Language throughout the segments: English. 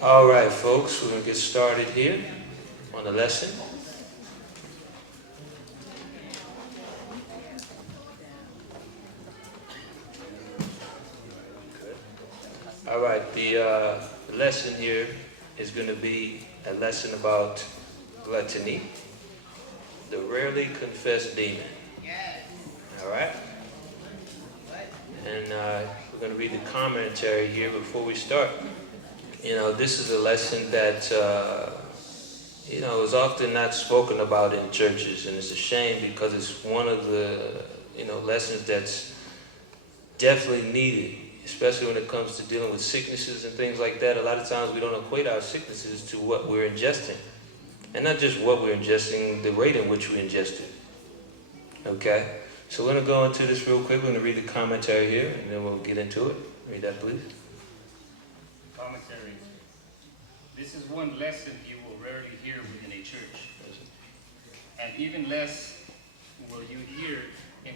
All right, folks, we're going to get started here on the lesson. All right, the lesson here is going to be a lesson about gluttony, the rarely confessed demon. All right? And we're going to read the commentary here before we start. This is a lesson that is often not spoken about in churches, and it's a shame because it's one of the, lessons that's definitely needed, especially when it comes to dealing with sicknesses and things like that. A lot of times we don't equate our sicknesses to what we're ingesting. And not just what we're ingesting, the rate in which we ingest it. Okay? So we're going to go into this real quick. We're going to read the commentary here, and then we'll get into it. Read that, please. Commentary. This is one lesson you will rarely hear within a church. And even less will you hear and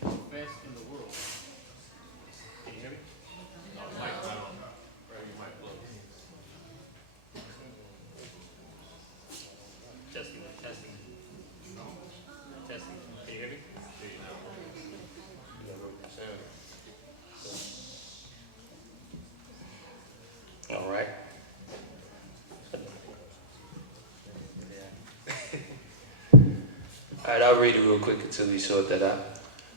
confess in the world. Can you hear me? Testing. Testing. Can you hear me? All right. All right, I'll read it real quick until we sort that out.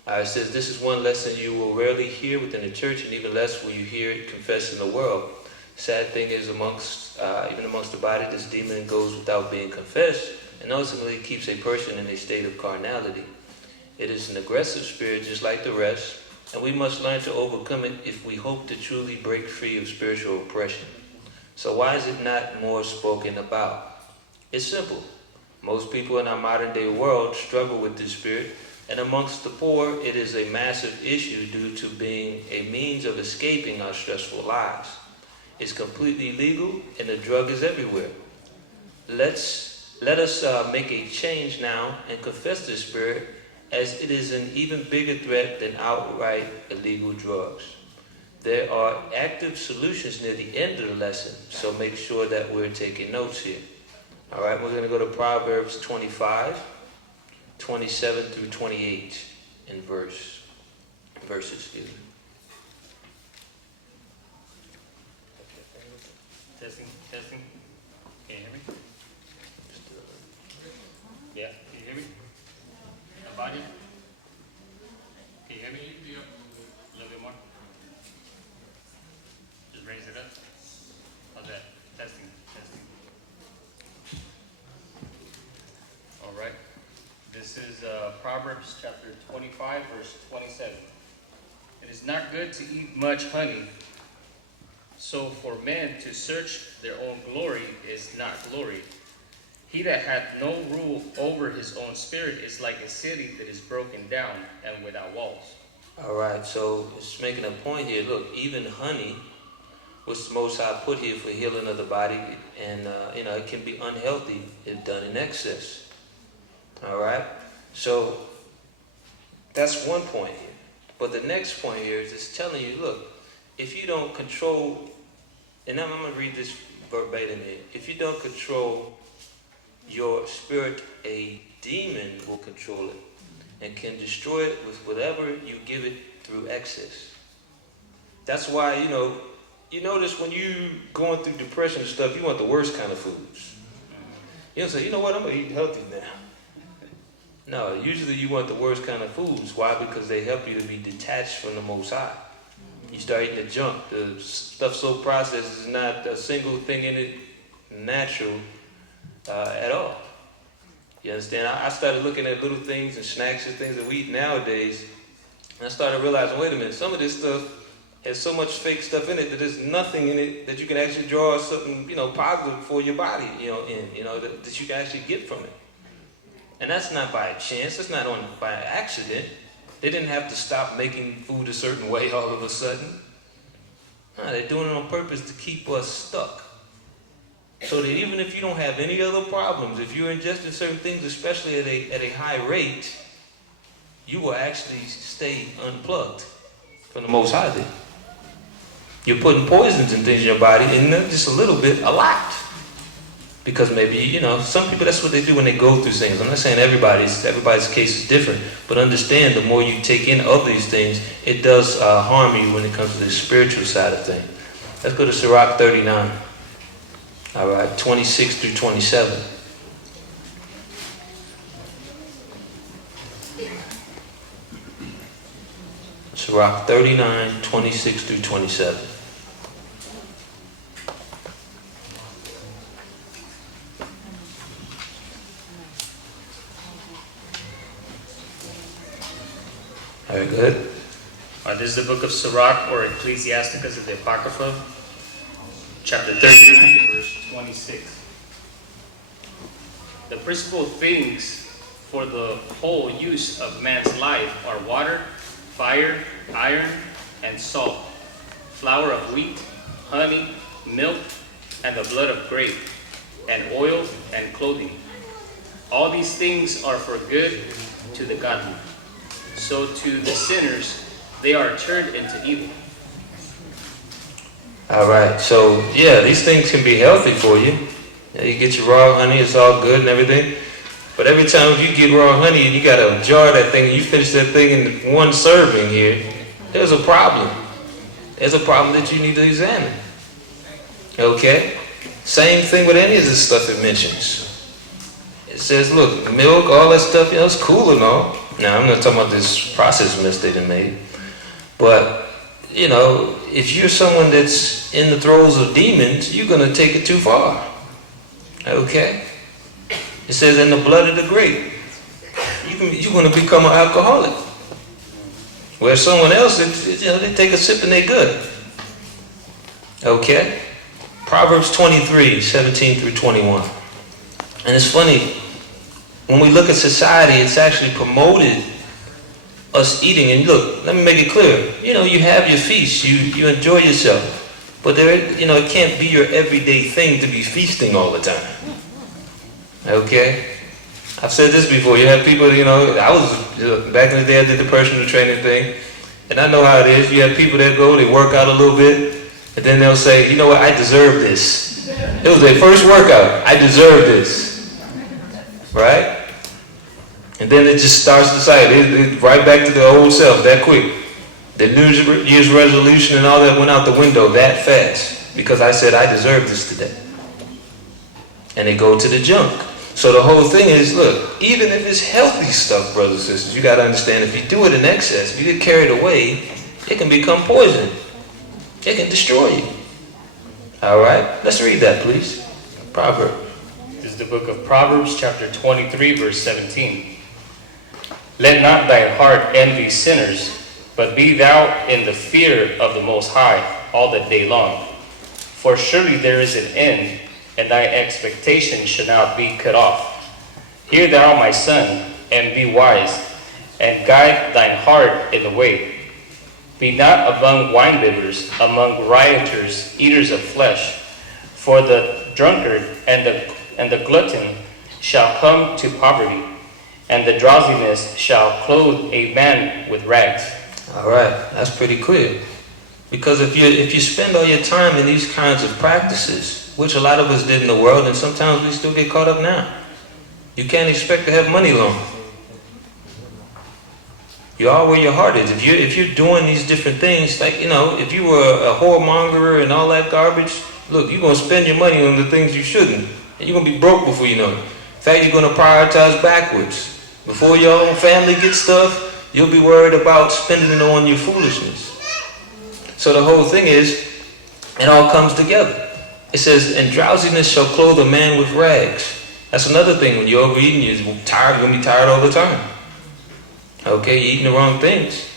It says, this is one lesson you will rarely hear within the church, and even less will you hear it confessed in the world. Sad thing is, even amongst the body, this demon goes without being confessed, and ultimately keeps a person in a state of carnality. It is an aggressive spirit just like the rest, and we must learn to overcome it if we hope to truly break free of spiritual oppression. So why is it not more spoken about? It's simple. Most people in our modern day world struggle with this spirit, and amongst the poor, it is a massive issue due to being a means of escaping our stressful lives. It's completely legal, and the drug is everywhere. Let us make a change now and confess this spirit, as it is an even bigger threat than outright illegal drugs. There are active solutions near the end of the lesson, so make sure that we're taking notes here. All right, we're going to go to Proverbs 25, 27 through 28 in verses. Testing. Can you hear me? Yeah, can you hear me? About it? Can you hear me? A little bit more? Just raise it up. How's that? Testing. All right. This is Proverbs chapter 25, verse 27. It is not good to eat much honey. So for men to search their own glory is not glory. He that hath no rule over his own spirit is like a city that is broken down and without walls. All right, so it's making a point here. Look, even honey, which the Most High put here for healing of the body, and it can be unhealthy if done in excess. All right, so that's one point here. But the next point here is it's telling you, look, if you don't control, and I'm going to read this verbatim here. If you don't control your spirit, a demon will control it and can destroy it with whatever you give it through excess. That's why, you notice when you going through depression and stuff, you want the worst kind of foods. You don't say, you know what, I'm going to eat healthy now. No, usually you want the worst kind of foods. Why? Because they help you to be detached from the Most High. You start eating the junk. The stuff so processed is not a single thing in it natural at all. You understand? I started looking at little things and snacks and things that we eat nowadays, and I started realizing, wait a minute, some of this stuff has so much fake stuff in it that there's nothing in it that you can actually draw something, positive for your body, that you can actually get from it. And that's not by chance. That's not by accident. They didn't have to stop making food a certain way all of a sudden. No, they're doing it on purpose to keep us stuck. So that even if you don't have any other problems, if you're ingesting certain things, especially at a high rate, you will actually stay unplugged from the Most High. You're putting poisons and things in your body, and not just a little bit, a lot. Because maybe, some people, that's what they do when they go through things. I'm not saying everybody's case is different, but understand the more you take in of these things, it does harm you when it comes to the spiritual side of things. Let's go to Sirach 39. All right, 26 through 27. Sirach 39, 26 through 27. Very good. This is the book of Sirach, or Ecclesiasticus of the Apocrypha, chapter 39, verse 26. The principal things for the whole use of man's life are water, fire, iron, and salt, flour of wheat, honey, milk, and the blood of grape, and oil, and clothing. All these things are for good to the godly. So to the sinners, they are turned into evil. All right, so yeah, these things can be healthy for you. You get your raw honey, it's all good and everything. But every time you get raw honey and you got to jar that thing and you finish that thing in one serving here, there's a problem. There's a problem that you need to examine. Okay? Same thing with any of this stuff it mentions. It says, look, milk, all that stuff, it's cool and all. Now, I'm not talking about this processed mess they done made. But, if you're someone that's in the throes of demons, you're going to take it too far. Okay? It says, in the blood of the grape, you're going to become an alcoholic. Where someone else, they take a sip and they good. Okay? Proverbs 23, 17 through 21. And it's funny, when we look at society, it's actually promoted us eating. And look, let me make it clear. You have your feasts, you enjoy yourself. But it can't be your everyday thing to be feasting all the time. Okay? I've said this before. You have people, I was, back in the day I did the personal training thing. And I know how it is. You have people that go, they work out a little bit. And then they'll say, you know what, I deserve this. It was their first workout. I deserve this. Right? And then it just starts to cycle. Right back to the old self that quick. The New Year's resolution and all that went out the window that fast. Because I said, I deserve this today. And they go to the junk. So the whole thing is, look, even if it's healthy stuff, brothers and sisters, you got to understand, if you do it in excess, if you get carried away, it can become poison. It can destroy you. All right? Let's read that, please. Proverbs. This is the book of Proverbs, chapter 23, verse 17. Let not thine heart envy sinners, but be thou in the fear of the Most High all the day long. For surely there is an end, and thy expectation shall not be cut off. Hear thou, my son, and be wise, and guide thine heart in the way. Be not among winebibbers, among rioters, eaters of flesh. For the drunkard and the glutton shall come to poverty, and the drowsiness shall clothe a man with rags. All right, that's pretty clear. Because if you spend all your time in these kinds of practices, which a lot of us did in the world, and sometimes we still get caught up now, you can't expect to have money long. You are where your heart is. If you're doing these different things, like, if you were a whoremonger and all that garbage, look, you're going to spend your money on the things you shouldn't. And you're going to be broke before you know it. In fact, you're going to prioritize backwards. Before your own family gets stuff, you'll be worried about spending it on your foolishness. So the whole thing is, it all comes together. It says, and drowsiness shall clothe a man with rags. That's another thing. When you're overeating, you're tired. You're going to be tired all the time. Okay, you're eating the wrong things.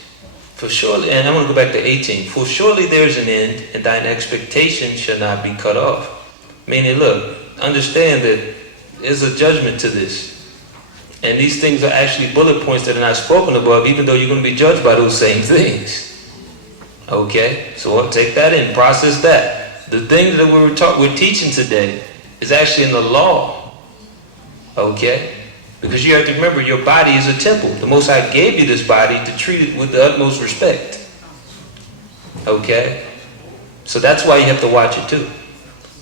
For surely, and I'm going to go back to 18. For surely there is an end, and thine expectation shall not be cut off. Meaning, look, understand that there's a judgment to this. And these things are actually bullet points that are not spoken above, even though you're going to be judged by those same things. Okay, so we'll take that in, process that. The thing that we're teaching today is actually in the law. Okay? Because you have to remember, your body is a temple. The Most High gave you this body to treat it with the utmost respect. Okay? So that's why you have to watch it too.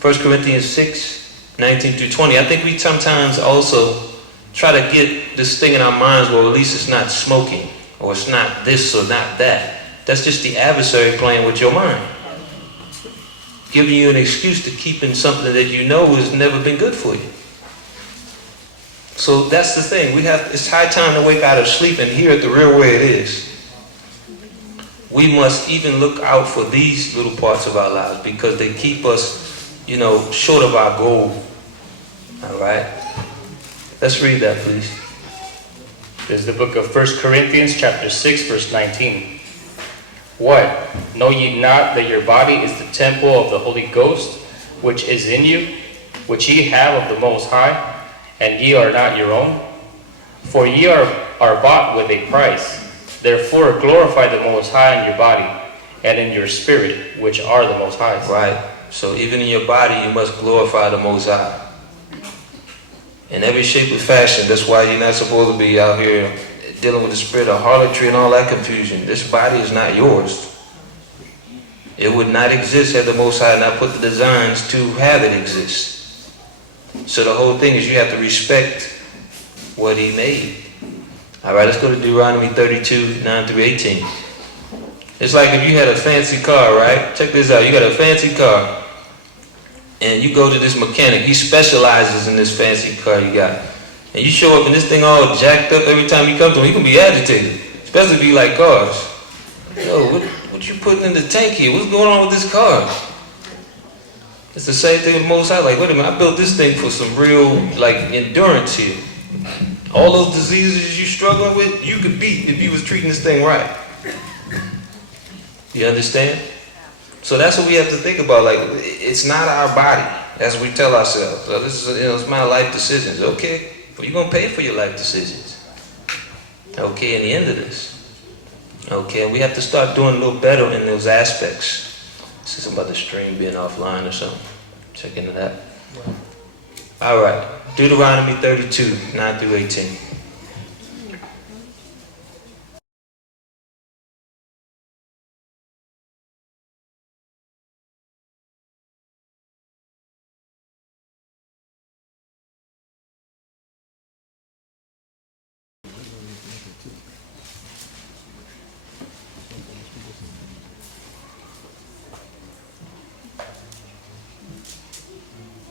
1 Corinthians 6, 19 through 20. I think we sometimes also try to get this thing in our minds, well, at least it's not smoking, or it's not this or not that. That's just the adversary playing with your mind, giving you an excuse to keep in something that you know has never been good for you. So that's the thing. It's high time to wake out of sleep and hear it the real way it is. We must even look out for these little parts of our lives because they keep us, short of our goal. All right? Let's read that, please. This is the book of 1 Corinthians chapter 6, verse 19. What? Know ye not that your body is the temple of the Holy Ghost, which is in you, which ye have of the Most High, and ye are not your own? For ye are bought with a price. Therefore glorify the Most High in your body, and in your spirit, which are the Most High. Right. So even in your body, you must glorify the Most High. In every shape or fashion. That's why you're not supposed to be out here dealing with the spirit of harlotry and all that confusion. This body is not yours. It would not exist had the Most High not put the designs to have it exist. So the whole thing is you have to respect what he made. All right, let's go to Deuteronomy 32, 9 through 18. It's like if you had a fancy car, right? Check this out. You got a fancy car, and you go to this mechanic. He specializes in this fancy car you got. And you show up and this thing all jacked up every time you come to him. He can be agitated, especially if you like cars. Yo, what you putting in the tank here? What's going on with this car? It's the same thing with Most High. Like, wait a minute, I built this thing for some real, endurance here. All those diseases you struggling with, you could beat if you was treating this thing right. You understand? So that's what we have to think about. Like, it's not our body, as we tell ourselves. So this is, it's my life decisions. Okay, but you're gonna pay for your life decisions. Okay, in the end of this. Okay, we have to start doing a little better in those aspects. This is about the stream being offline or something. Check into that. All right. Deuteronomy 32, 9 through 18.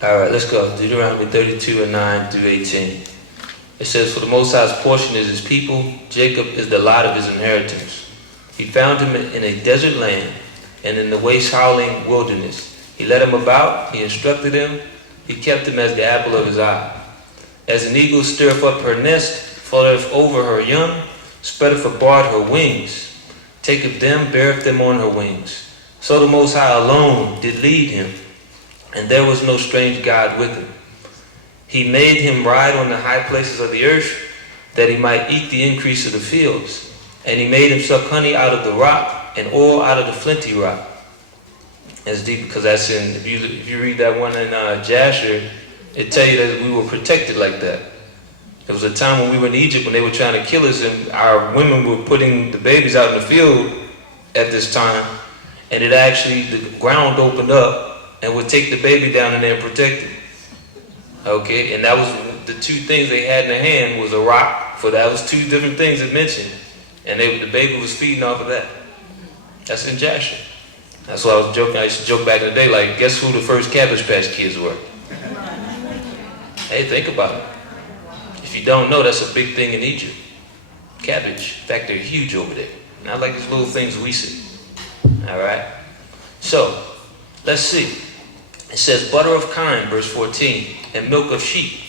All right, let's go. Deuteronomy 32 and 9 through 18. It says, for the Most High's portion is his people. Jacob is the lot of his inheritance. He found him in a desert land and in the waste-howling wilderness. He led him about. He instructed him. He kept him as the apple of his eye. As an eagle stirreth up her nest, fluttereth over her young, spreadeth abroad her wings, taketh them, beareth them on her wings. So the Most High alone did lead him, and there was no strange God with him. He made him ride on the high places of the earth, that he might eat the increase of the fields. And he made him suck honey out of the rock, and oil out of the flinty rock. That's deep, because that's in, if you read that one in Jasher, it tell you that we were protected like that. There was a time when we were in Egypt when they were trying to kill us, and our women were putting the babies out in the field at this time, and it actually, the ground opened up and would take the baby down in there and protect it. Okay, and that was the two things they had in their hand was a rock, for that was two different things it mentioned. And the baby was feeding off of that. That's in Jasher. That's why I was joking. I used to joke back in the day, like, guess who the first Cabbage Patch Kids were? Hey, think about it. If you don't know, that's a big thing in Egypt. Cabbage. In fact, they're huge over there. Not like these little things we see. All right? So, let's see. It says, butter of kine, verse 14, and milk of sheep,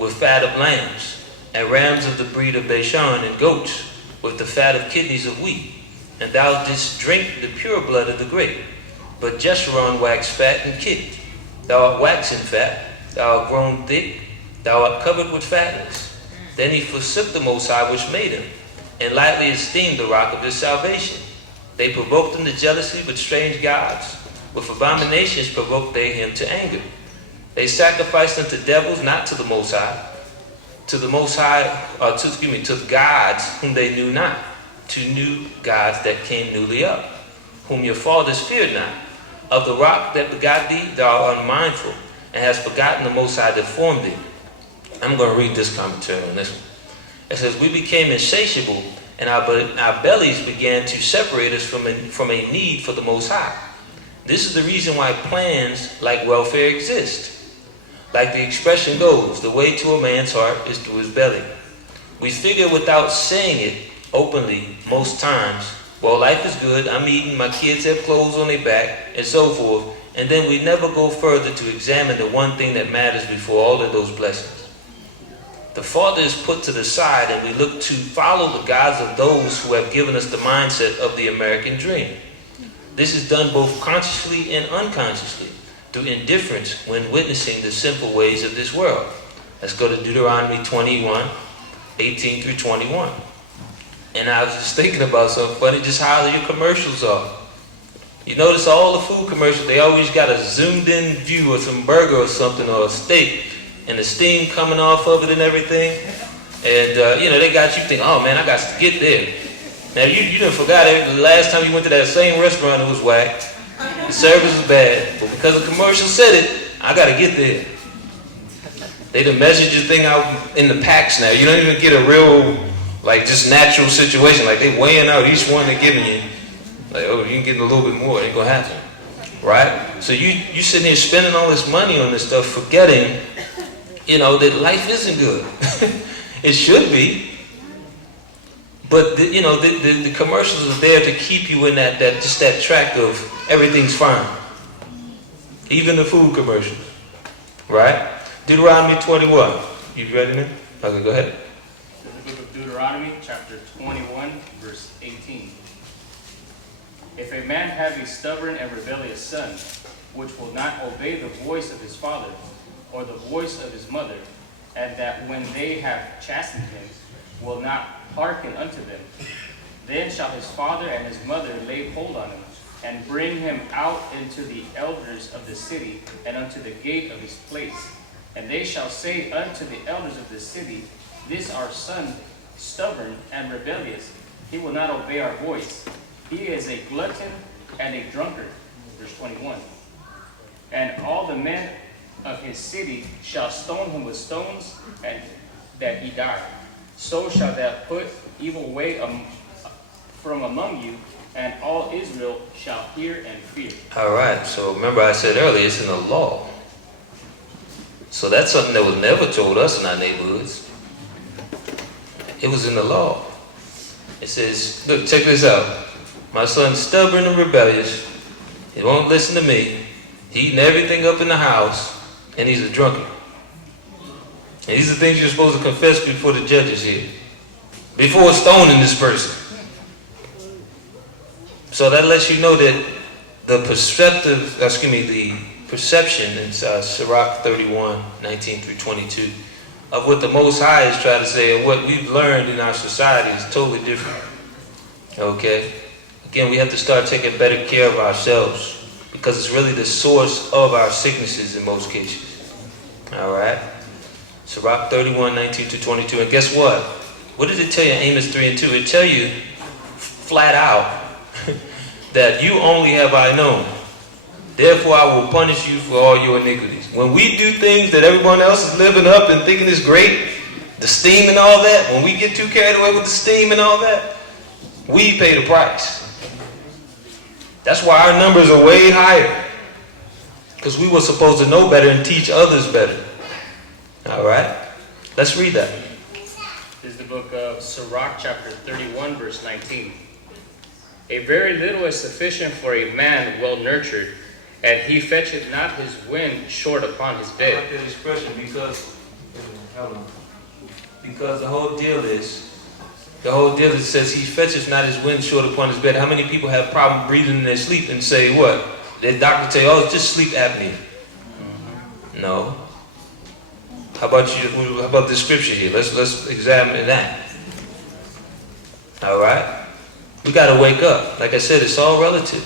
with fat of lambs, and rams of the breed of Bashan, and goats, with the fat of kidneys of wheat. And thou didst drink the pure blood of the grape. But Jeshurun waxed fat and kicked. Thou art waxen fat, thou art grown thick, thou art covered with fatness. Then he forsook the Most High which made him, and lightly esteemed the rock of his salvation. They provoked him to jealousy with strange gods. With abominations provoked they him to anger. They sacrificed unto devils, not to the Most High. To the Most High, to gods whom they knew not. To new gods that came newly up, whom your fathers feared not. Of the rock that begot thee, thou art unmindful, and hast forgotten the Most High that formed thee. I'm going to read this commentary on this one. It says, we became insatiable, and our bellies began to separate us from a need for the Most High. This is the reason why plans like welfare exist. Like the expression goes, the way to a man's heart is through his belly. We figure without saying it openly most times, well, life is good, I'm eating, my kids have clothes on their back, and so forth, and then we never go further to examine the one thing that matters before all of those blessings. The Father is put to the side, and we look to follow the gods of those who have given us the mindset of the American dream. This is done both consciously and unconsciously, through indifference when witnessing the sinful ways of this world. Let's go to Deuteronomy 21, 18 through 21. And I was just thinking about something funny, just how your commercials are. You notice all the food commercials, they always got a zoomed in view of some burger or something, or a steak, and the steam coming off of it and everything. And, they got you thinking, oh man, I got to get there. Now, you done forgot it. The last time you went to that same restaurant, it was whack. The service was bad. But because the commercial said it, I got to get there. They done measured your thing out in the packs now. You don't even get a real, just natural situation. Like, they weighing out each one they're giving you. Like, oh, you can get a little bit more. It ain't going to happen. Right? So you sitting here spending all this money on this stuff, forgetting, that life isn't good. It should be. But, the commercials are there to keep you in that track of everything's fine. Even the food commercials. Right? Deuteronomy 21. You ready now? Okay, go ahead. The book of Deuteronomy, chapter 21, verse 18. If a man have a stubborn and rebellious son, which will not obey the voice of his father, or the voice of his mother, and that when they have chastened him, will not hearken unto them, then shall his father and his mother lay hold on him, and bring him out into the elders of the city, and unto the gate of his place. And they shall say unto the elders of the city, this our son, stubborn and rebellious, he will not obey our voice. He is a glutton and a drunkard. Verse 21. And all the men of his city shall stone him with stones, and that he die. So shall thou put evil way from among you, and all Israel shall hear and fear. All right, so remember I said earlier, it's in the law. So that's something that was never told us in our neighborhoods. It was in the law. It says, look, check this out. My son's stubborn and rebellious. He won't listen to me. He's eating everything up in the house, and he's a drunkard. And these are things you're supposed to confess before the judges here, before stoning this person. So that lets you know that the perception in Sirach 31, 19 through 22, of what the Most High is trying to say and what we've learned in our society is totally different. Okay? Again, we have to start taking better care of ourselves, because it's really the source of our sicknesses in most cases. All right? Sirach 31, 19 to 22. And guess what? What did it tell you in Amos 3 and 2? It tell you flat out that you only have I known. Therefore I will punish you for all your iniquities. When we do things that everyone else is living up and thinking is great, the steam and all that, when we get too carried away with the steam and all that, we pay the price. That's why our numbers are way higher. Because we were supposed to know better and teach others better. All right? Let's read that. This is the book of Sirach, chapter 31, verse 19. A very little is sufficient for a man well nurtured, and he fetcheth not his wind short upon his bed. I like that expression because the whole deal is, it says he fetcheth not his wind short upon his bed. How many people have problem breathing in their sleep and say what? Their doctor tell you, oh, it's just sleep apnea. No. How about this scripture here? Let's examine that. All right? We got to wake up. Like I said, it's all relative.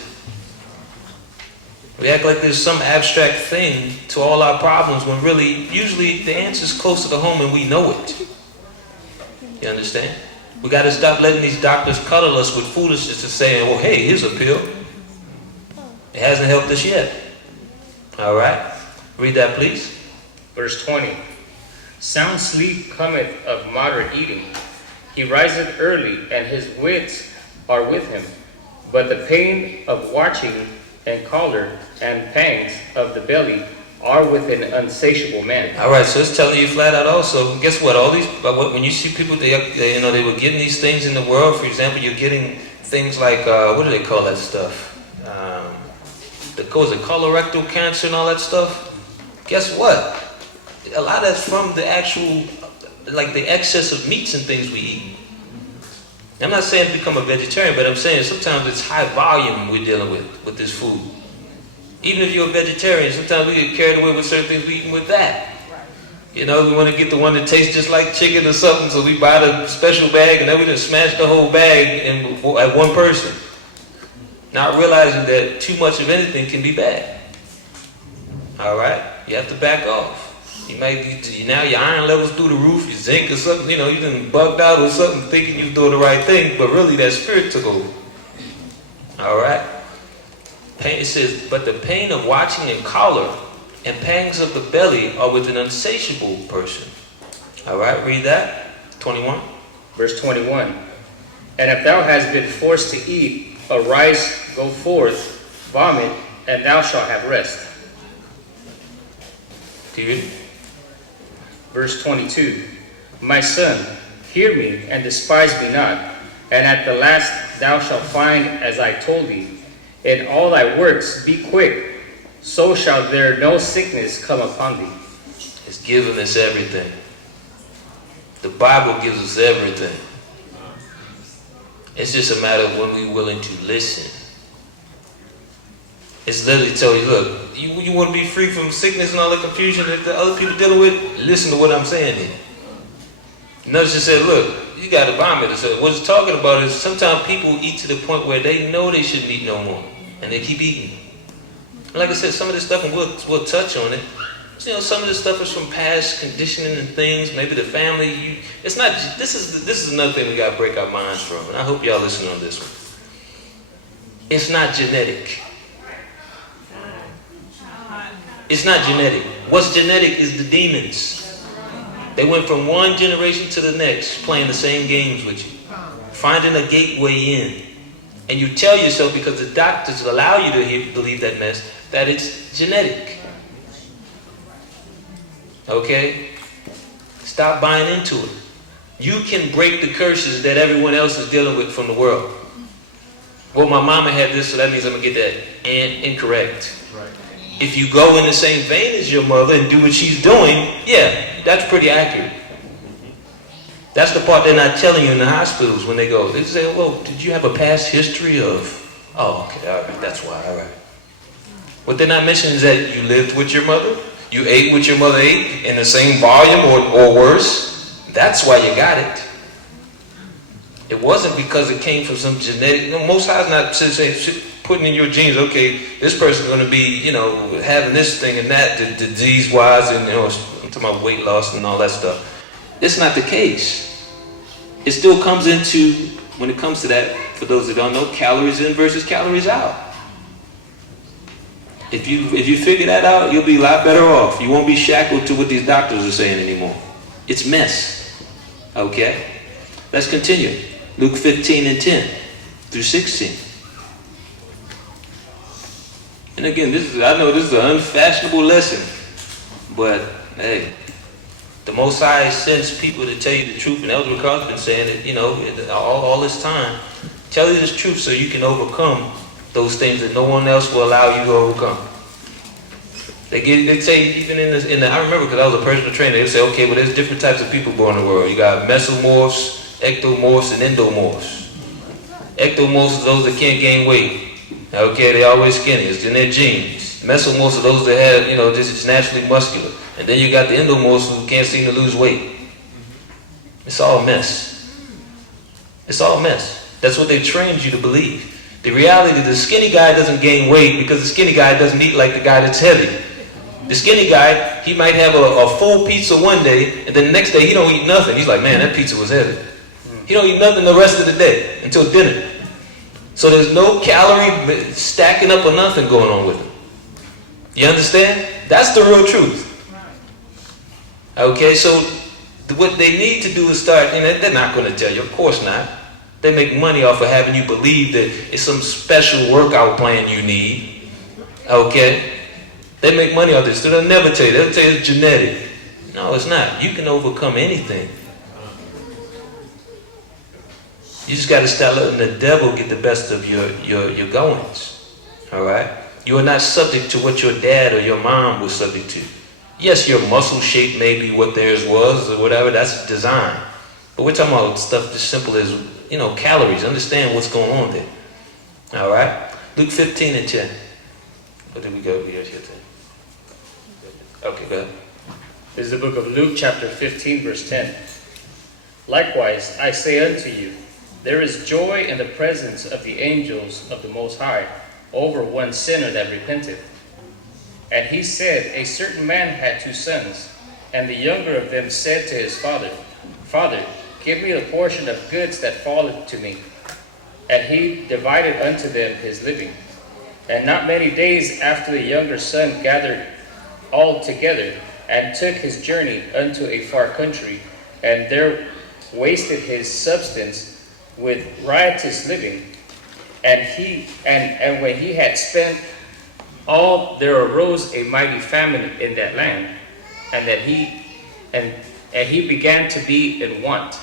We act like there's some abstract thing to all our problems when really, usually the answer's closer to home and we know it. You understand? We got to stop letting these doctors cuddle us with foolishness to say, well, hey, here's a pill. It hasn't helped us yet. All right? Read that, please. Verse 20. Sound sleep cometh of moderate eating. He riseth early, and his wits are with him. But the pain of watching and choler and pangs of the belly are with an unsatiable man. All right, so it's telling you flat out also. Guess what? All these, when you see people, they were getting these things in the world. For example, you're getting things like what do they call that stuff? The colorectal cancer and all that stuff. Guess what? A lot of that's from the actual, like the excess of meats and things we eat. I'm not saying become a vegetarian, but I'm saying sometimes it's high volume we're dealing with this food. Even if you're a vegetarian, sometimes we get carried away with certain things we eat with that. You know, we want to get the one that tastes just like chicken or something, so we buy the special bag, and then we just smash the whole bag at one person. Not realizing that too much of anything can be bad. All right? You have to back off. You might be, now your iron levels through the roof, your zinc or something, you done bugged out or something thinking you're doing the right thing, but really that spirit took over. All right? It says, but the pain of watching and choler and pangs of the belly are with an unsatiable person. All right, read that. 21. Verse 21. And if thou hast been forced to eat, arise, go forth, vomit, and thou shalt have rest. Dude. Verse 22. My son, hear me and despise me not, and at the last thou shalt find as I told thee. In all thy works be quick, so shall there no sickness come upon thee. It's given us everything. The Bible gives us everything. It's just a matter of when we're willing to listen. It's literally telling you, look, you want to be free from sickness and all the confusion that the other people dealing with? Listen to what I'm saying here. Notice it said, look, you got to vomit. So what it's talking about is sometimes people eat to the point where they know they shouldn't eat no more. And they keep eating. And like I said, some of this stuff, and we'll touch on it. Some of this stuff is from past conditioning and things. Maybe the family. It's not. This is another thing we got to break our minds from. And I hope y'all listen on this one. It's not genetic. It's not genetic. What's genetic is the demons. They went from one generation to the next, playing the same games with you, finding a gateway in. And you tell yourself, because the doctors allow you to believe that mess, that it's genetic. Okay? Stop buying into it. You can break the curses that everyone else is dealing with from the world. Well, my mama had this, so that means I'm going to get that. And incorrect. Right. If you go in the same vein as your mother and do what she's doing, yeah, that's pretty accurate. That's the part they're not telling you in the hospitals when they go. They say, well, did you have a past history of... Oh, okay, all right, that's why, all right. What they're not mentioning is that you lived with your mother, you ate what your mother ate in the same volume or worse. That's why you got it. It wasn't because it came from some genetic... Most High's not putting in your genes, okay, this person's going to be, having this thing and that, disease-wise, and, I'm talking about weight loss and all that stuff. It's not the case. It still comes into, when it comes to that, for those that don't know, calories in versus calories out. If you figure that out, you'll be a lot better off. You won't be shackled to what these doctors are saying anymore. It's mess. Okay? Let's continue. Luke 15 and 10 through 16. And again, I know this is an unfashionable lesson, but hey, the Most High sends people to tell you the truth, and Elder Ricardo's been saying it, all this time. Tell you this truth so you can overcome those things that no one else will allow you to overcome. They say even in the I remember because I was a personal trainer. They would say, okay, well, there's different types of people born in the world. You got mesomorphs, ectomorphs, and endomorphs. Ectomorphs are those that can't gain weight. Okay, they're always skinny. It's in their genes. Mesomorphs are those that have, just naturally muscular. And then you got the endomorphs who can't seem to lose weight. It's all a mess. It's all a mess. That's what they trained you to believe. The reality, the skinny guy doesn't gain weight because the skinny guy doesn't eat like the guy that's heavy. The skinny guy, he might have a full pizza one day, and then the next day he don't eat nothing. He's like, man, that pizza was heavy. He don't eat nothing the rest of the day until dinner. So there's no calorie stacking up or nothing going on with them. You understand? That's the real truth. Okay, so what they need to do is start, they're not going to tell you, of course not. They make money off of having you believe that it's some special workout plan you need. Okay? They make money off this, so they'll never tell you. They'll tell you it's genetic. No, it's not. You can overcome anything. You just got to start letting the devil get the best of your goings. All right? You are not subject to what your dad or your mom was subject to. Yes, your muscle shape may be what theirs was or whatever. That's design. But we're talking about stuff as simple as, calories. Understand what's going on there. All right? Luke 15 and 10. What did we go here? Okay, go ahead. This is the book of Luke, chapter 15, verse 10. Likewise, I say unto you, there is joy in the presence of the angels of the Most High over one sinner that repenteth. And he said, a certain man had 2 sons, and the younger of them said to his father, Father, give me the portion of goods that falleth to me. And he divided unto them his living. And not many days after the younger son gathered all together, and took his journey unto a far country, and there wasted his substance with riotous living. And when he had spent all, there arose a mighty famine in that land, and he began to be in want.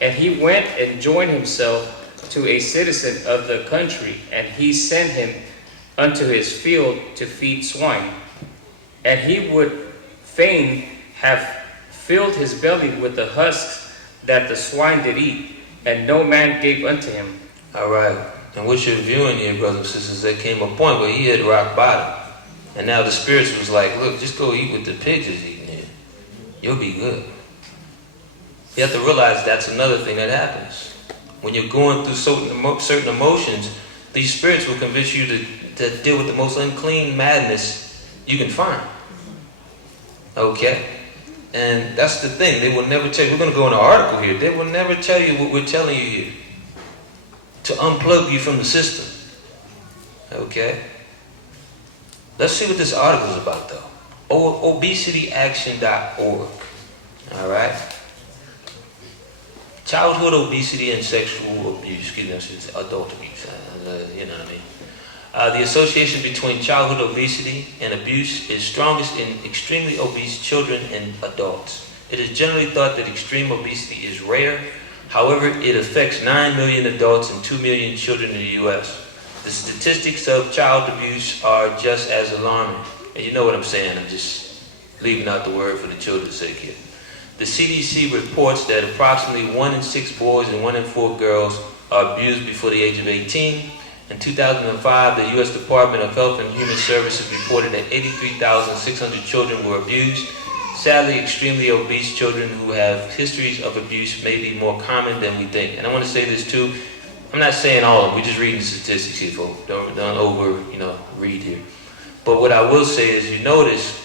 And he went and joined himself to a citizen of the country, and he sent him unto his field to feed swine. And he would fain have filled his belly with the husks that the swine did eat, and no man gave unto him. All right. And what you're viewing here, brothers and sisters, there came a point where he hit rock bottom. And now the spirits was like, look, just go eat what the pigs is eating here. You'll be good. You have to realize that's another thing that happens. When you're going through certain emotions, these spirits will convince you to deal with the most unclean madness you can find. Okay? And that's the thing. They will never tell you. We're going to go in an article here. They will never tell you what we're telling you here. To unplug you from the system. Okay? Let's see what this article is about, though. ObesityAction.org. All right? Childhood obesity and sexual abuse. Excuse me, it's adult abuse. You know what I mean? The association between childhood obesity and abuse is strongest in extremely obese children and adults. It is generally thought that extreme obesity is rare. However, it affects 9 million adults and 2 million children in the U.S. The statistics of child abuse are just as alarming. And you know what I'm saying. I'm just leaving out the word for the children's sake here. The CDC reports that approximately 1 in 6 boys and 1 in 4 girls are abused before the age of 18. In 2005, the U.S. Department of Health and Human Services reported that 83,600 children were abused. Sadly, extremely obese children who have histories of abuse may be more common than we think. And I want to say this too. I'm not saying all of them. We're just reading the statistics here, folks. Don't read here. But what I will say is, you notice,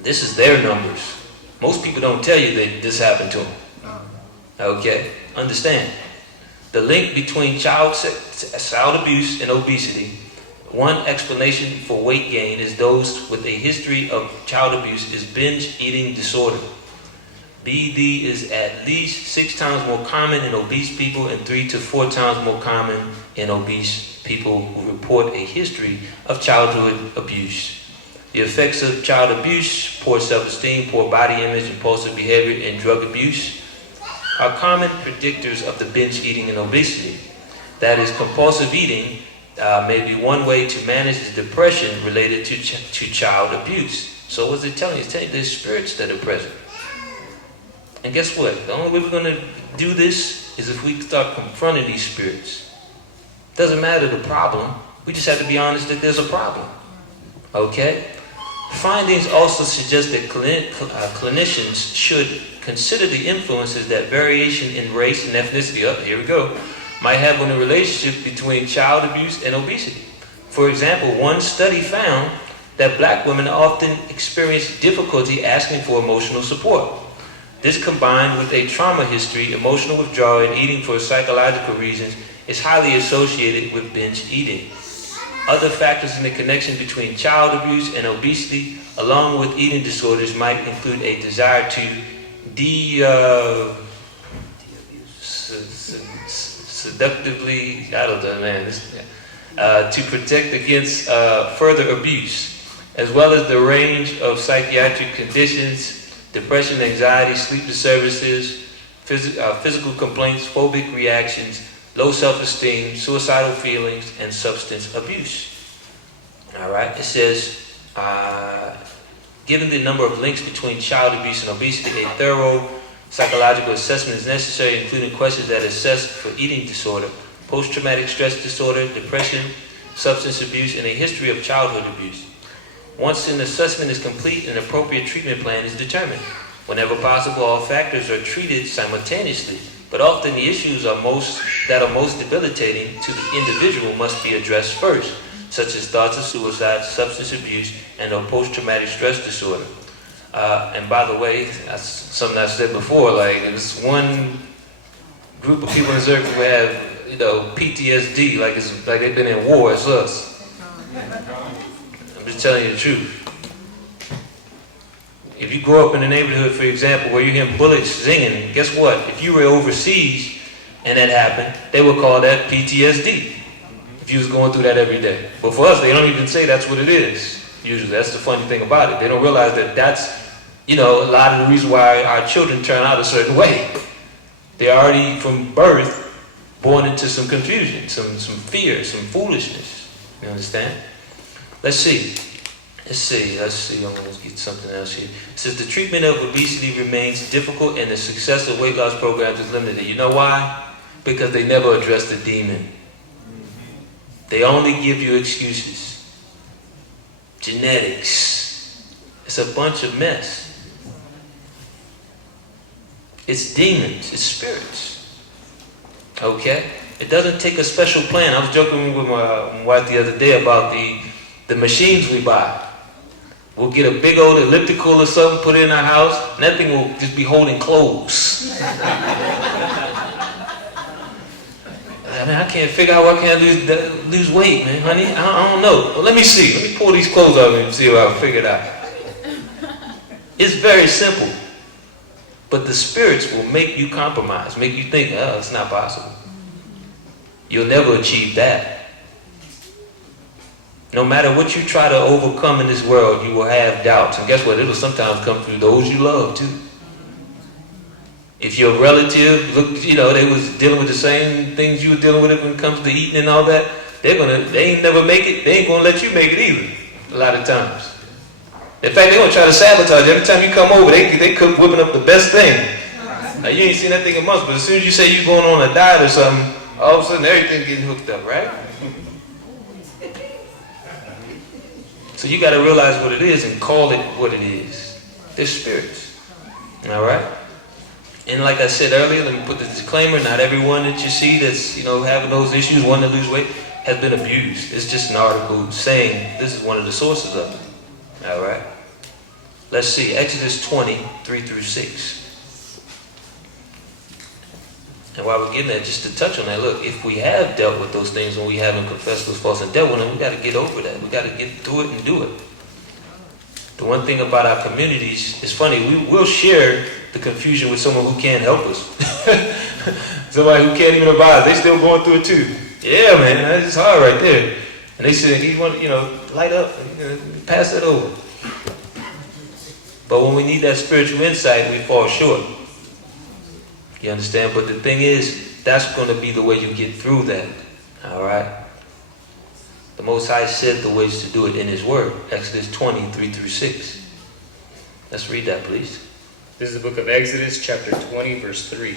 this is their numbers. Most people don't tell you that this happened to them. Okay? Understand. The link between child abuse and obesity. One explanation for weight gain is those with a history of child abuse is binge eating disorder. BED is at least 6 times more common in obese people and 3 to 4 times more common in obese people who report a history of childhood abuse. The effects of child abuse, poor self-esteem, poor body image, impulsive behavior, and drug abuse are common predictors of the binge eating and obesity. That is, compulsive eating may be one way to manage the depression related to child abuse. So what's it telling you? It's telling you there's spirits that are present. And guess what? The only way we're going to do this is if we start confronting these spirits. Doesn't matter the problem. We just have to be honest that there's a problem. Okay? Findings also suggest that clinicians should consider the influences that variation in race and ethnicity, here we go, might have on the relationship between child abuse and obesity. For example, one study found that black women often experience difficulty asking for emotional support. This, combined with a trauma history, emotional withdrawal, and eating for psychological reasons, is highly associated with binge eating. Other factors in the connection between child abuse and obesity, along with eating disorders, might include a desire to seductively, I don't know, man, to protect against further abuse, as well as the range of psychiatric conditions, depression, anxiety, sleep disturbances, physical complaints, phobic reactions, low self-esteem, suicidal feelings, and substance abuse. All right, it says, given the number of links between child abuse and obesity, a thorough psychological assessment is necessary, including questions that assess for eating disorder, post-traumatic stress disorder, depression, substance abuse, and a history of childhood abuse. Once an assessment is complete, an appropriate treatment plan is determined. Whenever possible, all factors are treated simultaneously, but often the issues that are most debilitating to the individual must be addressed first, such as thoughts of suicide, substance abuse, and or post-traumatic stress disorder. And by the way, that's something I said before, like there's one group of people in this earth who have, PTSD, like they've been in war, it's us. I'm just telling you the truth. If you grow up in a neighborhood, for example, where you're hearing bullets singing, guess what? If you were overseas and that happened, they would call that PTSD. If you was going through that every day. But for us, they don't even say that's what it is. Usually, that's the funny thing about it. They don't realize that that's, a lot of the reason why our children turn out a certain way. They're already from birth born into some confusion, some fear, some foolishness. You understand? Let's see. I'm going to get something else here. It says the treatment of obesity remains difficult and the success of weight loss programs is limited. You know why? Because they never address the demon. They only give you excuses. Genetics. It's a bunch of mess. It's demons. It's spirits. Okay? It doesn't take a special plan. I was joking with my wife the other day about the machines we buy. We'll get a big old elliptical or something, put it in our house, and that thing will just be holding clothes. I can't figure out why I can't lose weight, man, honey. I don't know. Well, let me see. Let me pull these clothes out and see if I can figure it out. It's very simple. But the spirits will make you compromise, make you think, it's not possible. You'll never achieve that. No matter what you try to overcome in this world, you will have doubts. And guess what? It'll sometimes come through those you love, too. If your relative, they was dealing with the same things you were dealing with when it comes to eating and all that, they ain't never make it. They ain't going to let you make it either, a lot of times. In fact, they're going to try to sabotage. Every time you come over, they cook whipping up the best thing. Now, you ain't seen that thing in months, but as soon as you say you're going on a diet or something, all of a sudden everything's getting hooked up, right? So you got to realize what it is and call it what it is. They're spirits. All right? And like I said earlier, let me put the disclaimer, not everyone that you see that's, having those issues, wanting to lose weight, has been abused. It's just an article saying this is one of the sources of it. All right? Let's see, Exodus 20, 3-6. And while we're getting that, just to touch on that, look, if we have dealt with those things when we haven't confessed those faults and dealt with them, we got to get over that. We got to get through it and do it. The one thing about our communities, it's funny, we'll share the confusion with someone who can't help us. Somebody who can't even advise, they still going through it too. Yeah, man, that's hard right there. And they say, you want, light up, pass it over. But when we need that spiritual insight, we fall short. You understand? But the thing is, that's going to be the way you get through that. All right? The Most High said the ways to do it in His Word. Exodus 20, 3-6. Let's read that, please. This is the book of Exodus, chapter 20, verse 3.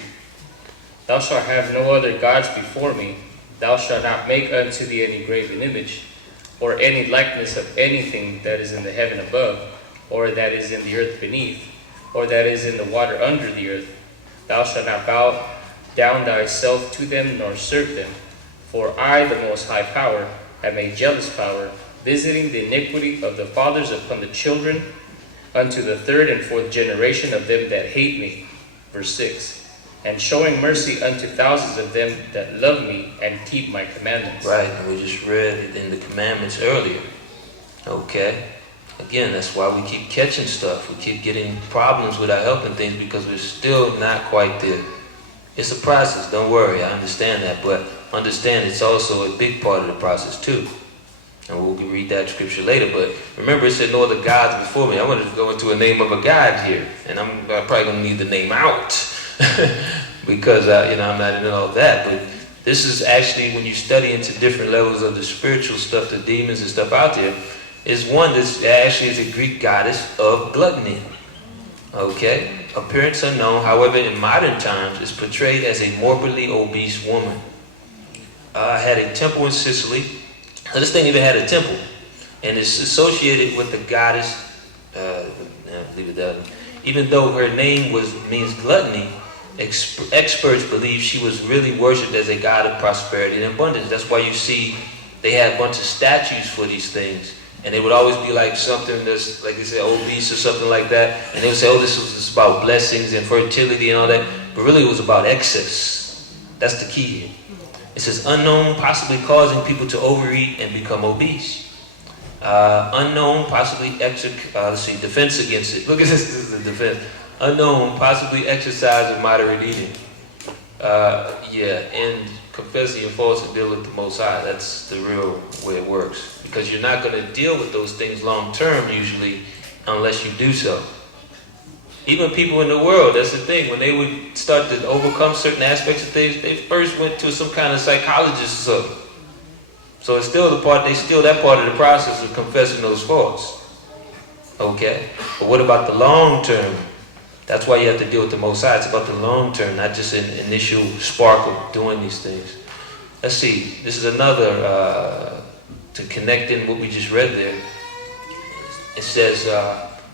Thou shalt have no other gods before me. Thou shalt not make unto thee any graven image, or any likeness of anything that is in the heaven above, or that is in the earth beneath, or that is in the water under the earth. Thou shalt not bow down thyself to them, nor serve them. For I, the Most High Power, am a jealous power, visiting the iniquity of the fathers upon the children, unto the third and fourth generation of them that hate me, Verse 6. And showing mercy unto thousands of them that love me and keep my commandments. Right, and we just read it in the commandments earlier. Okay? Again, that's why we keep catching stuff. We keep getting problems with our health and things because we're still not quite there. It's a process, don't worry, I understand that, but understand it's also a big part of the process too. And we'll read that scripture later, but remember it said no other gods before me. I wanted to go into a name of a god here, and I'm probably going to need the name out because I'm not into all that, but this is actually when you study into different levels of the spiritual stuff, the demons and stuff out there, is one that actually is a Greek goddess of gluttony. Okay? Appearance unknown, however, in modern times, is portrayed as a morbidly obese woman. Had a temple in Sicily. So this thing even had a temple. And it's associated with the goddess, leave it there. Even though her name means gluttony, experts believe she was really worshipped as a god of prosperity and abundance. That's why you see they had a bunch of statues for these things. And they would always be like something that's, like they say, obese or something like that. And they would say, oh, this was about blessings and fertility and all that. But really it was about excess. That's the key here. It says unknown, possibly causing people to overeat and become obese. Unknown, possibly defense against it. Look at this is the defense. Unknown, possibly exercise of moderate eating. And confessing your faults and deal with the Most High. That's the real way it works. Because you're not going to deal with those things long term usually unless you do so. Even people in the world, that's the thing. When they would start to overcome certain aspects of things, they first went to some kind of psychologist or something. So it's still that part of the process of confessing those faults. Okay? But what about the long term? That's why you have to deal with the Most High. It's about the long term, not just an initial spark of doing these things. Let's see. This is another, to connect in what we just read there. It says,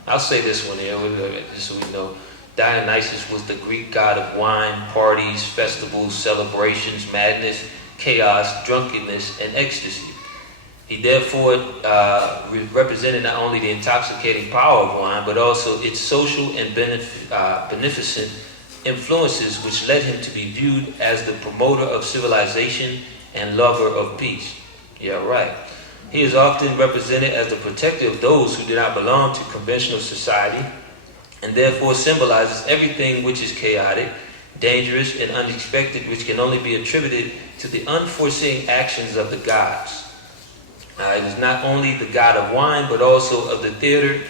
I'll say this one here, just so we know. Dionysus was the Greek god of wine, parties, festivals, celebrations, madness, chaos, drunkenness, and ecstasy. He therefore represented not only the intoxicating power of wine, but also its social and beneficent influences, which led him to be viewed as the promoter of civilization and lover of peace. Yeah, right. He is often represented as the protector of those who do not belong to conventional society, and therefore symbolizes everything which is chaotic, dangerous, and unexpected, which can only be attributed to the unforeseen actions of the gods. It is not only the god of wine, but also of the theater.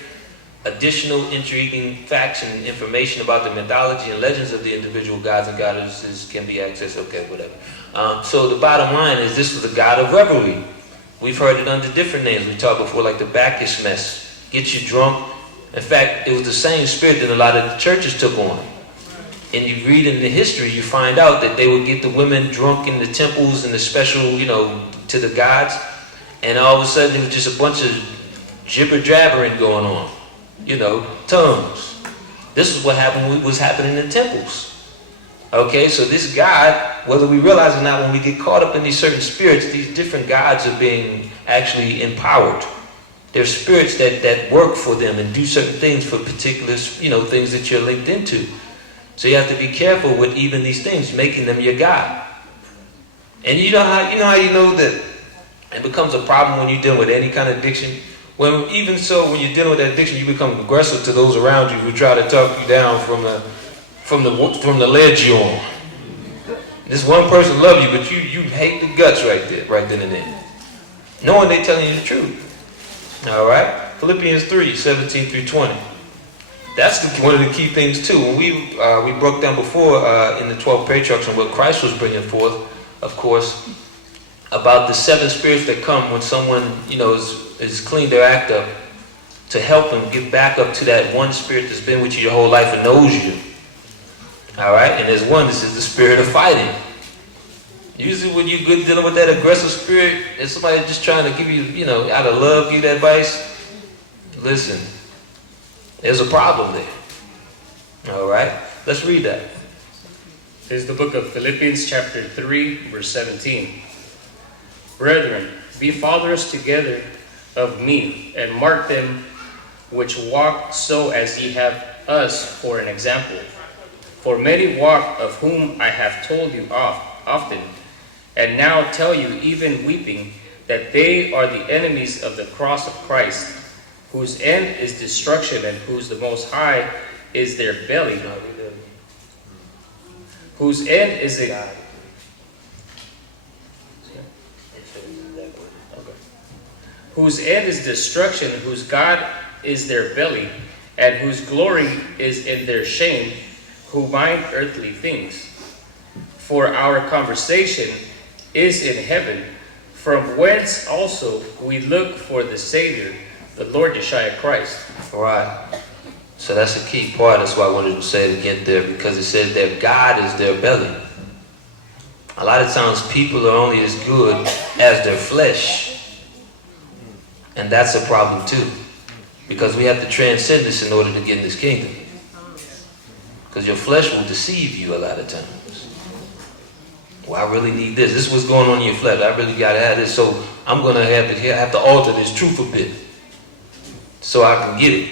Additional intriguing facts and information about the mythology and legends of the individual gods and goddesses can be accessed. Okay, whatever. So the bottom line is this was the god of revelry. We've heard it under different names. We talked before, like the Bacchus mess. Get you drunk. In fact, it was the same spirit that a lot of the churches took on. And you read in the history, you find out that they would get the women drunk in the temples and the special, to the gods. And all of a sudden, it was just a bunch of jibber-jabbering going on. Tongues. This is what was happening in temples. Okay, so this God, whether we realize it or not, when we get caught up in these certain spirits, these different gods are being actually empowered. They're spirits that work for them and do certain things for particular, things that you're linked into. So you have to be careful with even these things, making them your God. And you know how you know that it becomes a problem when you're dealing with any kind of addiction? When you're dealing with that addiction, you become aggressive to those around you who try to talk you down from the ledge you're on. This one person loves you, but you hate the guts right then and there. Knowing they're telling you the truth. All right? Philippians 3, 17 through 20. That's one of the key things too. When we broke down before in the 12 patriarchs and what Christ was bringing forth, of course, about the 7 spirits that come when someone, is cleaned their act up, to help them get back up to that one spirit that's been with you your whole life and knows you. All right? And there's one, this is the spirit of fighting. Usually when you're dealing with that aggressive spirit, and somebody just trying to give you, out of love, give you that advice, listen, there's a problem there. All right? Let's read that. This is the book of Philippians chapter 3, verse 17. Brethren, be fathers together of me, and mark them which walk so as ye have us for an example. For many walk, of whom I have told you often, and now tell you, even weeping, that they are the enemies of the cross of Christ, whose end is destruction, and whose the Most High is their belly, whose end is a whose end is destruction, whose God is their belly, and whose glory is in their shame, who mind earthly things. For our conversation is in heaven, from whence also we look for the Savior, the Lord Yeshua Christ. All right. So that's a key part. That's why I wanted to say it again there, because it says that God is their belly. A lot of times people are only as good as their flesh. And that's a problem too. Because we have to transcend this in order to get in this kingdom. Because your flesh will deceive you a lot of times. Well, I really need this. This is what's going on in your flesh. I really got to have this. So I'm going to have to alter this truth a bit. So I can get it.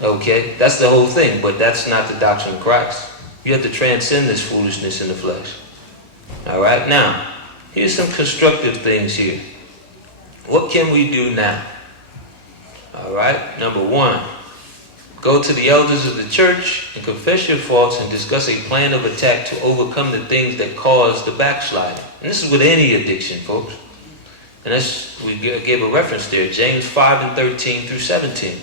Okay? That's the whole thing. But that's not the doctrine of Christ. You have to transcend this foolishness in the flesh. All right? Now, here's some constructive things here. What can we do now? All right? Number one, go to the elders of the church and confess your faults and discuss a plan of attack to overcome the things that cause the backsliding. And this is with any addiction, folks. And we gave a reference there, James 5:13 through 17.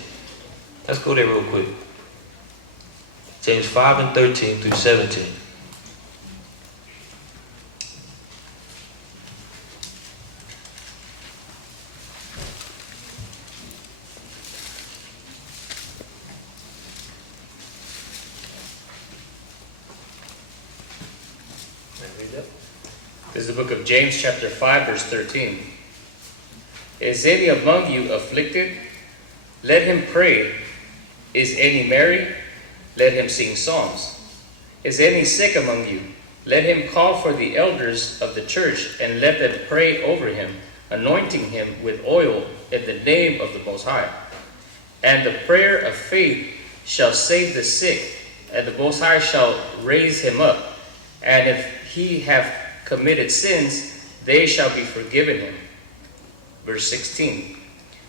Let's go there real quick. James 5:13 through 17. This is the book of James chapter 5 verse 13. Is any among you afflicted? Let him pray. Is any merry? Let him sing psalms. Is any sick among you? Let him call for the elders of the church and let them pray over him, anointing him with oil in the name of the Most High. And the prayer of faith shall save the sick, and the Most High shall raise him up. And if he have committed sins, they shall be forgiven him. Verse 16.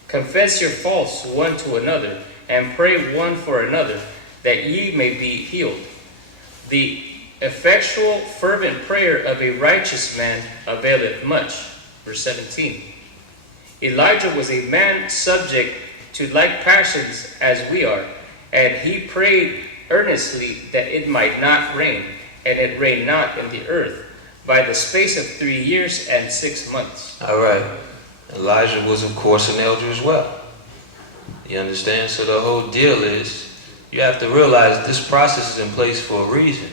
Confess your faults one to another, and pray one for another, that ye may be healed. The effectual fervent prayer of a righteous man availeth much. Verse 17. Elijah was a man subject to like passions as we are, and he prayed earnestly that it might not rain, and it rained not in the earth, by the space of 3 years and 6 months. All right. Elijah was, of course, an elder as well. You understand? So the whole deal is, you have to realize this process is in place for a reason.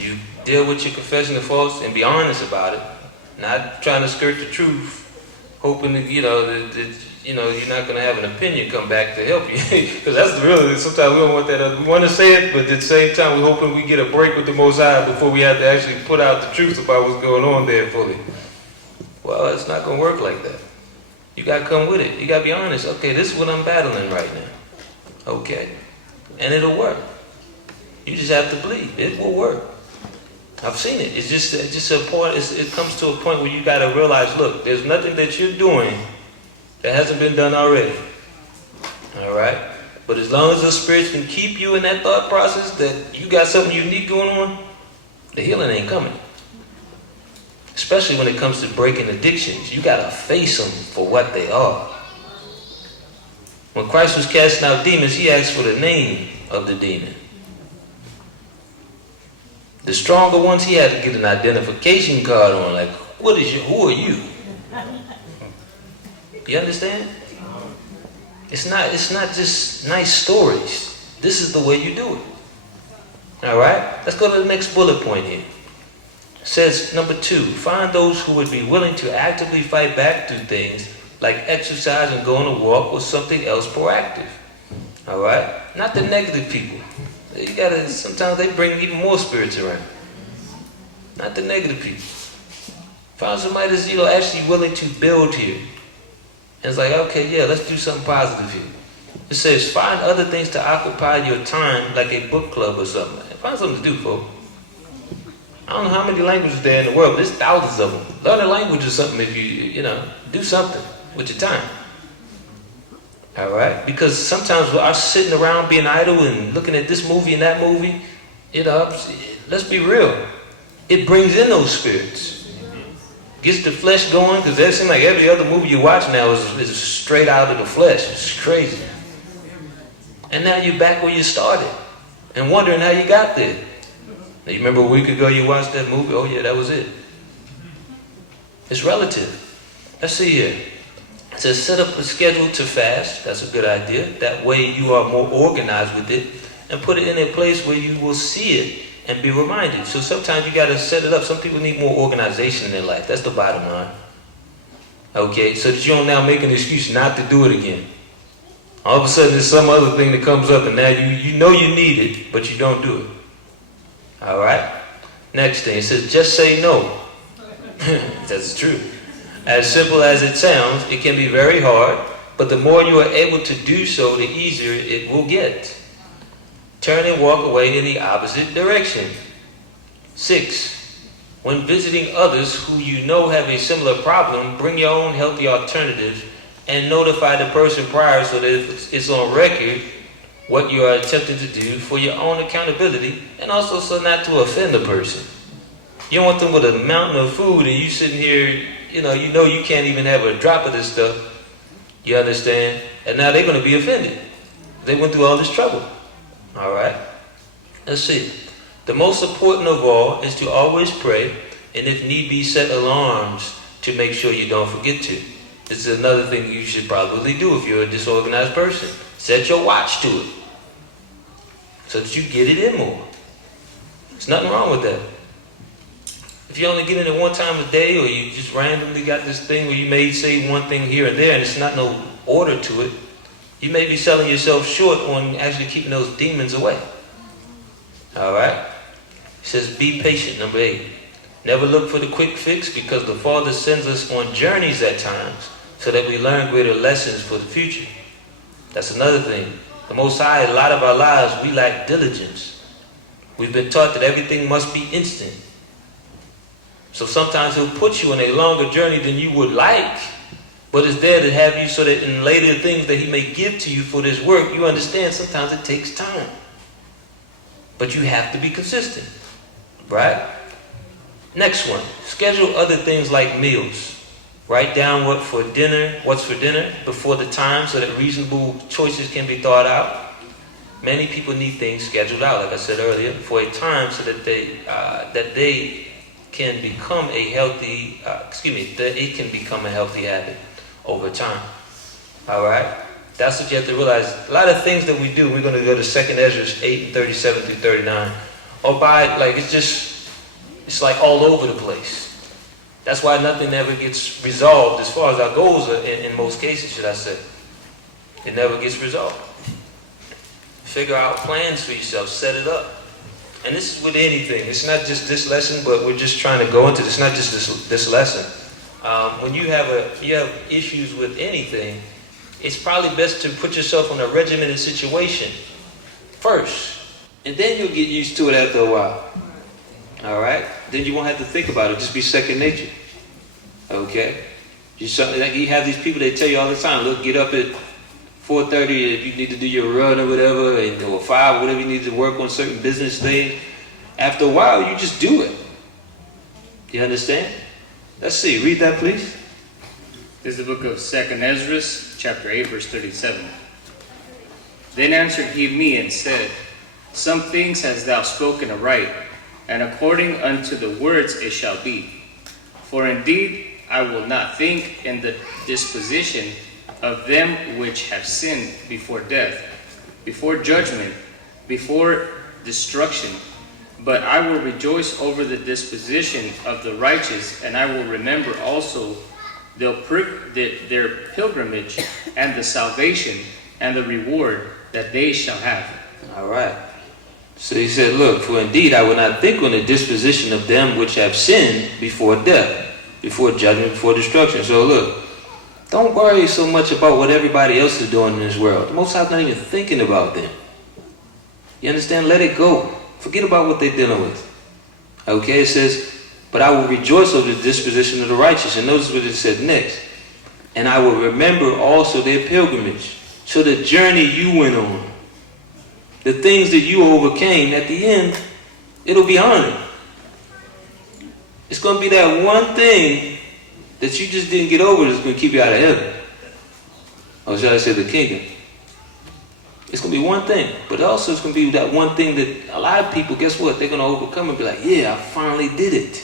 You deal with your confession of faults and be honest about it. Not trying to skirt the truth, hoping that, you're not going to have an opinion come back to help you. Because that's the real, sometimes we don't want that. We want to say it, but at the same time, we're hoping we get a break with the Most High before we have to actually put out the truth about what's going on there fully. Well, it's not going to work like that. You got to come with it. You got to be honest. Okay, this is what I'm battling right now. Okay? And it'll work. You just have to believe. It will work. I've seen it. It's just a point. It comes to a point where you got to realize, look, there's nothing that you're doing that hasn't been done already. All right? But as long as the spirits can keep you in that thought process that you got something unique going on, the healing ain't coming. Especially when it comes to breaking addictions. You got to face them for what they are. When Christ was casting out demons, he asked for the name of the demon. The stronger ones, he had to get an identification card on. Like, who are you? You understand? It's not just nice stories. This is the way you do it. All right? Let's go to the next bullet point here. It says, number 2, find those who would be willing to actively fight back through things like exercise and going to walk or something else proactive. All right? Not the negative people. You gotta, sometimes they bring even more spirits around. Not the negative people. Find somebody that's, actually willing to build here. And it's like, okay, yeah, let's do something positive here. It says, find other things to occupy your time, like a book club or something. Find something to do, folks. I don't know how many languages there in the world, but there's thousands of them. Learn a language or something if you do something with your time. All right? Because sometimes we're sitting around being idle and looking at this movie and that movie, let's be real. It brings in those spirits. Gets the flesh going, because it seems like every other movie you watch now is straight out of the flesh. It's crazy. And now you're back where you started and wondering how you got there. Now, you remember a week ago you watched that movie? Oh yeah, that was it. It's relative. Let's see here. It says set up a schedule to fast. That's a good idea. That way you are more organized with it, and put it in a place where you will see it and be reminded. So sometimes you got to set it up. Some people need more organization in their life. That's the bottom line. Okay, so that you don't now make an excuse not to do it again. All of a sudden there's some other thing that comes up and now you know you need it, but you don't do it. All right? Next thing, it says just say no. That's true. As simple as it sounds, it can be very hard, but the more you are able to do so, the easier it will get. Turn and walk away in the opposite direction. 6. When visiting others who you know have a similar problem, bring your own healthy alternatives and notify the person prior so that it's on record what you are attempting to do for your own accountability, and also so not to offend the person. You don't want them with a mountain of food and you sitting here, you know you can't even have a drop of this stuff. You understand? And now they're going to be offended. They went through all this trouble. All right? Let's see. The most important of all is to always pray, and if need be, set alarms to make sure you don't forget to. This is another thing you should probably do if you're a disorganized person. Set your watch to it so that you get it in more. There's nothing wrong with that. If you only get in it one time a day, or you just randomly got this thing where you may say one thing here and there and it's not no order to it, you may be selling yourself short on actually keeping those demons away. All right? It says be patient, number 8. Never look for the quick fix, because the Father sends us on journeys at times so that we learn greater lessons for the future. That's another thing. The Most High, a lot of our lives, we lack diligence. We've been taught that everything must be instant. So sometimes He'll put you on a longer journey than you would like, but it's there to have you so that in later things that He may give to you for this work, you understand sometimes it takes time. But you have to be consistent, right? Next one, schedule other things like meals. Write down what's for dinner before the time so that reasonable choices can be thought out. Many people need things scheduled out, like I said earlier, for a time so that they can become a healthy, that it can become a healthy habit over time. All right? That's what you have to realize. A lot of things that we do, we're going to go to 2nd Ezra 8:37 through 39. It's like all over the place. That's why nothing ever gets resolved as far as our goals are, in most cases, should I say. It never gets resolved. Figure out plans for yourself, set it up. And this is with anything. It's not just this lesson, but we're just trying to go into this. It's not just this lesson. When you have issues with anything, it's probably best to put yourself in a regimented situation first. And then you'll get used to it after a while. All right? Then you won't have to think about it. Just be second nature. Okay? You have these people, they tell you all the time, look, get up at 4:30 if you need to do your run or whatever, or 5, whatever you need to work on certain business things. After a while, you just do it. You understand? Let's see. Read that, please. This is the book of 2nd Ezra, chapter 8, verse 37. Then answered he me and said, some things hast thou spoken aright, and according unto the words it shall be. For indeed I will not think in the disposition of them which have sinned before death, before judgment, before destruction, but I will rejoice over the disposition of the righteous, and I will remember also their pilgrimage and the salvation and the reward that they shall have. All right. So he said, look, for indeed I will not think on the disposition of them which have sinned before death, before judgment, before destruction. So look, Don't worry so much about what everybody else is doing in this world. The Most High's not even thinking about them. You understand? Let it go. Forget about what they're dealing with. Okay, it says, but I will rejoice over the disposition of the righteous. And notice what it said next. And I will remember also their pilgrimage. So the journey you went on, the things that you overcame, at the end, it'll be honored. It's going to be that one thing that you just didn't get over that's going to keep you out of heaven. Or should I say the kingdom? It's going to be one thing. But also it's going to be that one thing that a lot of people, guess what? They're going to overcome and be like, yeah, I finally did it.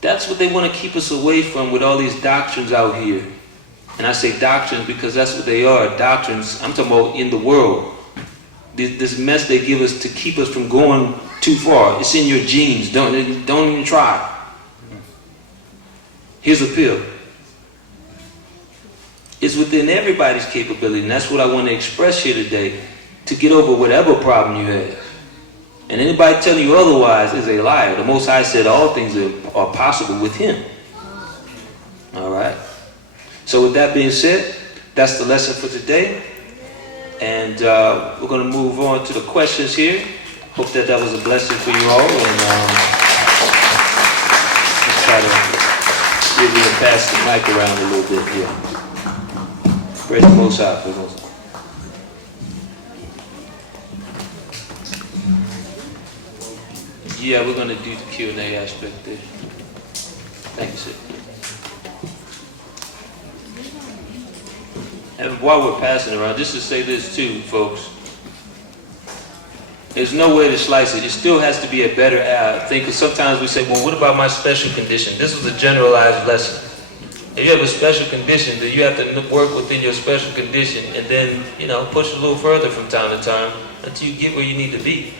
That's what they want to keep us away from with all these doctrines out here. And I say doctrines because that's what they are, doctrines. I'm talking about in the world. This mess they give us to keep us from going too far. It's in your genes. Don't even try. Here's a pill. It's within everybody's capability, and that's what I want to express here today, to get over whatever problem you have. And anybody telling you otherwise is a liar. The Most High said all things are possible with Him. All right? So with that being said, that's the lesson for today. And we're going to move on to the questions here. Hope that was a blessing for you all. And let's try to see if we can pass the mic around a little bit here. Praise the Most High. Praise the Most High. Yeah, we're going to do the Q&A aspect there. Thank you, sir. And while we're passing around, just to say this too, folks. There's no way to slice it. It still has to be a better thing, because sometimes we say, well, what about my special condition? This was a generalized lesson. If you have a special condition, then you have to work within your special condition and then, push a little further from time to time until you get where you need to be.